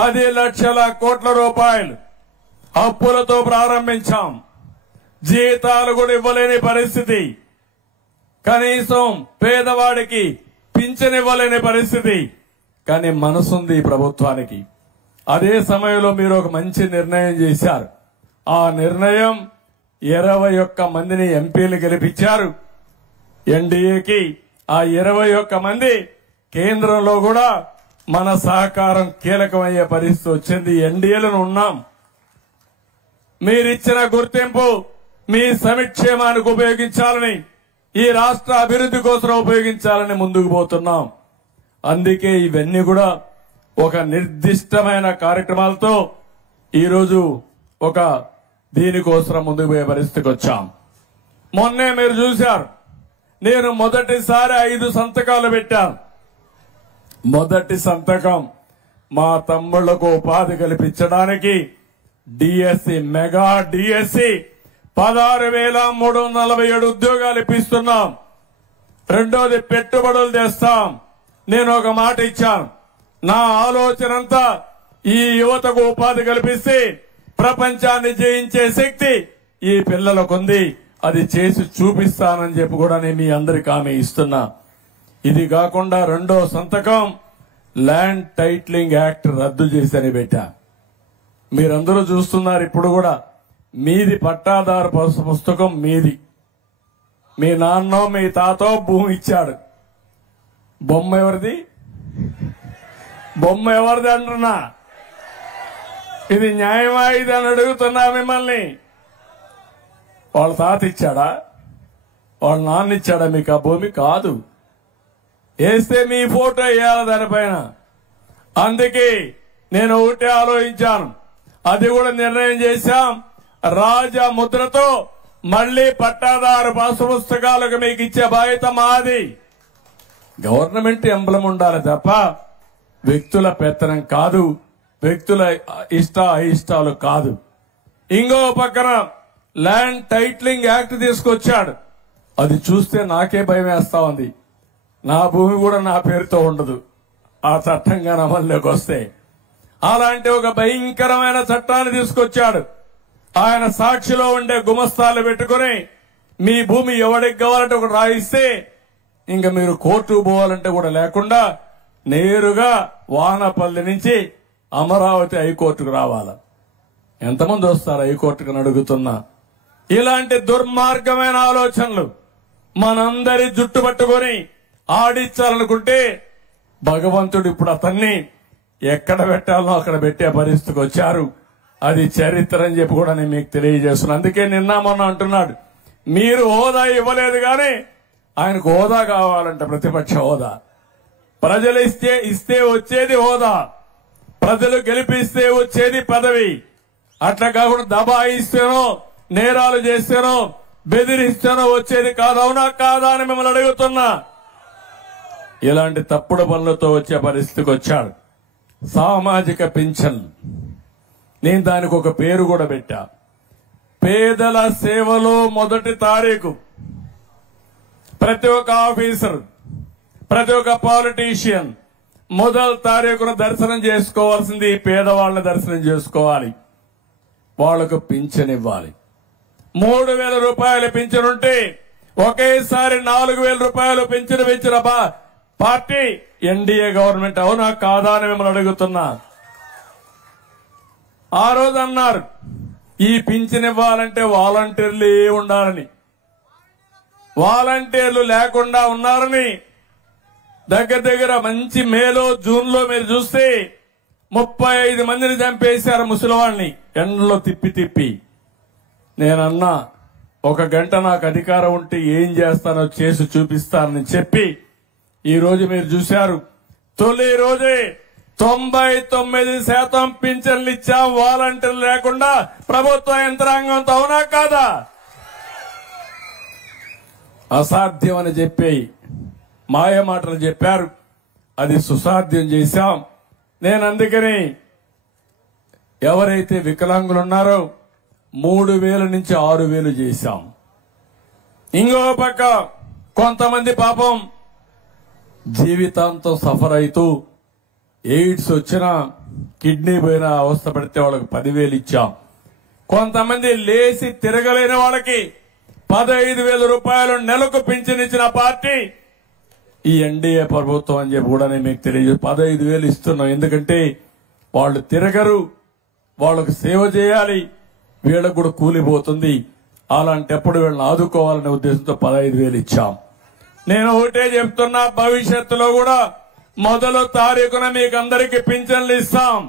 10 లక్షల కోట్ల రూపాయలు అప్పులతో ప్రారంభించాం. జీతాలు కూడా ఇవ్వలేని పరిస్థితి, కనీసం పేదవాడికి పింఛన్ ఇవ్వలేని పరిస్థితి. కానీ మనసుంది ఈ ప్రభుత్వానికి. అదే సమయంలో మీరు ఒక మంచి నిర్ణయం చేశారు. ఆ నిర్ణయం 21 మందిని ఎంపీలు గెలిపించారు ఎన్డీఏకి. ఆ 21 మంది కేంద్రంలో కూడా మన సహకారం కీలకమయ్యే పరిస్థితి వచ్చింది. ఎన్డీఏలను ఉన్నాం. మీరిచ్చిన గుర్తింపు మీ సంక్షేమానికి ఉపయోగించాలని, ఈ రాష్ట్ర అభివృద్ధి కోసం ఉపయోగించాలని ముందుకు పోతున్నాం. అందుకే ఇవన్నీ కూడా ఒక నిర్దిష్టమైన కార్యక్రమాలతో ఈరోజు ఒక దీనికోసం ముందుకు పోయే పరిస్థితికి వచ్చాం. మొన్నే మీరు చూశారు, నేను మొదటిసారి 5 సంతకాలు పెట్టాను. మొదటి సంతకం మా తమ్ముళ్లకు ఉపాధి కల్పించడానికి డిఎస్సి, మెగా డిఎస్సి 16,347 ఉద్యోగాలు ఇప్పిస్తున్నాం. రెండోది పెట్టుబడులు తెస్తాం. నేను ఒక మాట ఇచ్చాను, నా ఆలోచన అంతా ఈ యువతకు ఉపాధి కల్పిస్తే ప్రపంచాన్ని జయించే శక్తి ఈ పిల్లలకు ఉంది, అది చేసి చూపిస్తానని చెప్పి కూడా నేను మీ అందరికి హామీ ఇస్తున్నా. ఇది కాకుండా రెండో సంతకం ల్యాండ్ టైటిలింగ్ యాక్ట్ రద్దు చేసని పెట్టా. మీరందరూ చూస్తున్నారు. ఇప్పుడు కూడా మీది పట్టాదారు పుస్తకం మీది. మీ నాన్నో మీ తాతో భూమి ఇచ్చాడు. బొమ్మ ఎవరిది? బొమ్మ ఎవరిది అంటున్నా. ఇది న్యాయమా ఇది అని అడుగుతున్నా మిమ్మల్ని. వాళ్ళ తాత ఇచ్చాడా? వాళ్ళ నాన్న ఇచ్చాడా మీకు ఆ భూమి? కాదు. వేస్తే మీ ఫోటో వేయాలి దానిపైన. అందుకే నేను ఒకటే ఆలోచించాను, అది కూడా నిర్ణయం చేశాం. రాజా ముద్రతో మళ్లీ పట్టాదారు పాసు పుస్తకాలకు మీకు ఇచ్చే బాధ్యత మాది. గవర్నమెంట్ ఎంబ్లం ఉండాలి తప్ప వ్యక్తుల పెత్తనం కాదు, వ్యక్తుల అయిష్టాలు కాదు. ఇంకో పక్కన ల్యాండ్ టైటిలింగ్ యాక్ట్ తీసుకొచ్చాడు. అది చూస్తే నాకే భయం వేస్తా ఉంది. నా భూమి కూడా నా పేరుతో ఉండదు ఆ చట్టంగా అమల్లోకి వస్తే. అలాంటి ఒక భయంకరమైన చట్టాన్ని తీసుకొచ్చాడు. ఆయన సాక్షిలో ఉండే గుమస్తాలు పెట్టుకుని మీ భూమి ఎవరికి కావాలంటే ఒకటి రాయిస్తే ఇంకా మీరు కోర్టుకు పోవాలంటే కూడా లేకుండా నేరుగా వానపల్లి నుంచి అమరావతి హైకోర్టుకు రావాల. ఎంతమంది వస్తారు హైకోర్టుకు అడుగుతున్నా. ఇలాంటి దుర్మార్గమైన ఆలోచనలు మనందరి జుట్టు పట్టుకొని ఆడించాలనుకుంటే భగవంతుడు ఇప్పుడు అతన్ని ఎక్కడ పెట్టాలో అక్కడ పెట్టే పరిస్థితికి వచ్చారు. అది చరిత్ర అని చెప్పి కూడా నేను మీకు తెలియజేస్తున్నాను. అందుకే నిన్న మొన్న అంటున్నాడు, మీరు హోదా ఇవ్వలేదు కానీ ఆయనకు హోదా కావాలంట, ప్రతిపక్ష హోదా. ప్రజలు ఇస్తే వచ్చేది హోదా, ప్రజలు గెలిపిస్తే వచ్చేది పదవి. అట్లా కాకుండా దబాయిస్తేనో నేరాలు చేస్తేనో బెదిరిస్తేనో వచ్చేది కాదు. అవునా కాదా అని మిమ్మల్ని అడుగుతున్నా. ఇలాంటి తప్పుడు పనులతో వచ్చే పరిస్థితికి వచ్చాడు. సామాజిక పింఛన్, నేను దానికి ఒక పేరు కూడా పెట్టా. పేదల సేవలో మొదటి తారీఖు ప్రతి ఒక్క ఆఫీసర్, ప్రతి ఒక్క పాలిటీషియన్ మొదటి తారీఖున దర్శనం చేసుకోవాల్సింది పేదవాళ్ళని దర్శనం చేసుకోవాలి. వాళ్లకు పింఛన్ ఇవ్వాలి. 3,000 రూపాయలు పింఛన్ ఉంటే ఒకేసారి 4,000 రూపాయలు పింఛన్ పెంచిన పార్టీ ఎన్డీఏ గవర్నమెంట్. అవునా కాదా అని మిమ్మల్ని అడుగుతున్నా. ఆ రోజు అన్నారు ఈ పింఛన్ ఇవ్వాలంటే వాలంటీర్లు ఉండాలని. వాలంటీర్లు లేకుండా ఉన్నారని దగ్గర మంచి మేలో జూన్లో మీరు చూస్తే 35 మందిని చంపేశారు ముసలివాళ్ళని ఎండలో తిప్పి. నేనన్నా 1 గంట నాకు అధికారం ఉంటే ఏం చేస్తానో చేసి చూపిస్తానని చెప్పి ఈ రోజు మీరు చూశారు. తొలి రోజే 99% పింఛన్లు ఇచ్చాం వాలంటీర్లు లేకుండా ప్రభుత్వ యంత్రాంగంతో. అవునా కాదా? అసాధ్యం అని చెప్పి మాయ మాటలు చెప్పారు, అది సుసాధ్యం చేశాం. నేను అందుకని ఎవరైతే వికలాంగులు ఉన్నారో 3,000 నుంచి 6,000 చేశాం. ఇంకో పక్క కొంతమంది పాపం జీవితాంతం సఫర్ అవుతూ ఎయిడ్స్ వచ్చినా కిడ్నీ పోయినా అవస్థ పడితే వాళ్ళకి 10,000 ఇచ్చాం. కొంతమంది లేచి తిరగలేని వాళ్ళకి 15,000 రూపాయలు నెలకు పింఛన్ ఇచ్చిన పార్టీ ఈ ఎన్డీఏ ప్రభుత్వం అని చెప్పి కూడా నేను మీకు తెలియజేసి 15,000 ఇస్తున్నాం. ఎందుకంటే వాళ్ళు తిరగరు, వాళ్ళకు సేవ చేయాలి, వీళ్ళకు కూడా కూలిపోతుంది. అలాంటప్పుడు వీళ్ళని ఆదుకోవాలనే ఉద్దేశంతో 15,000 ఇచ్చాం. నేను ఒకటే చెప్తున్నా, భవిష్యత్తులో కూడా 1వ తారీఖున మీకు అందరికీ పింఛన్లు ఇస్తాం.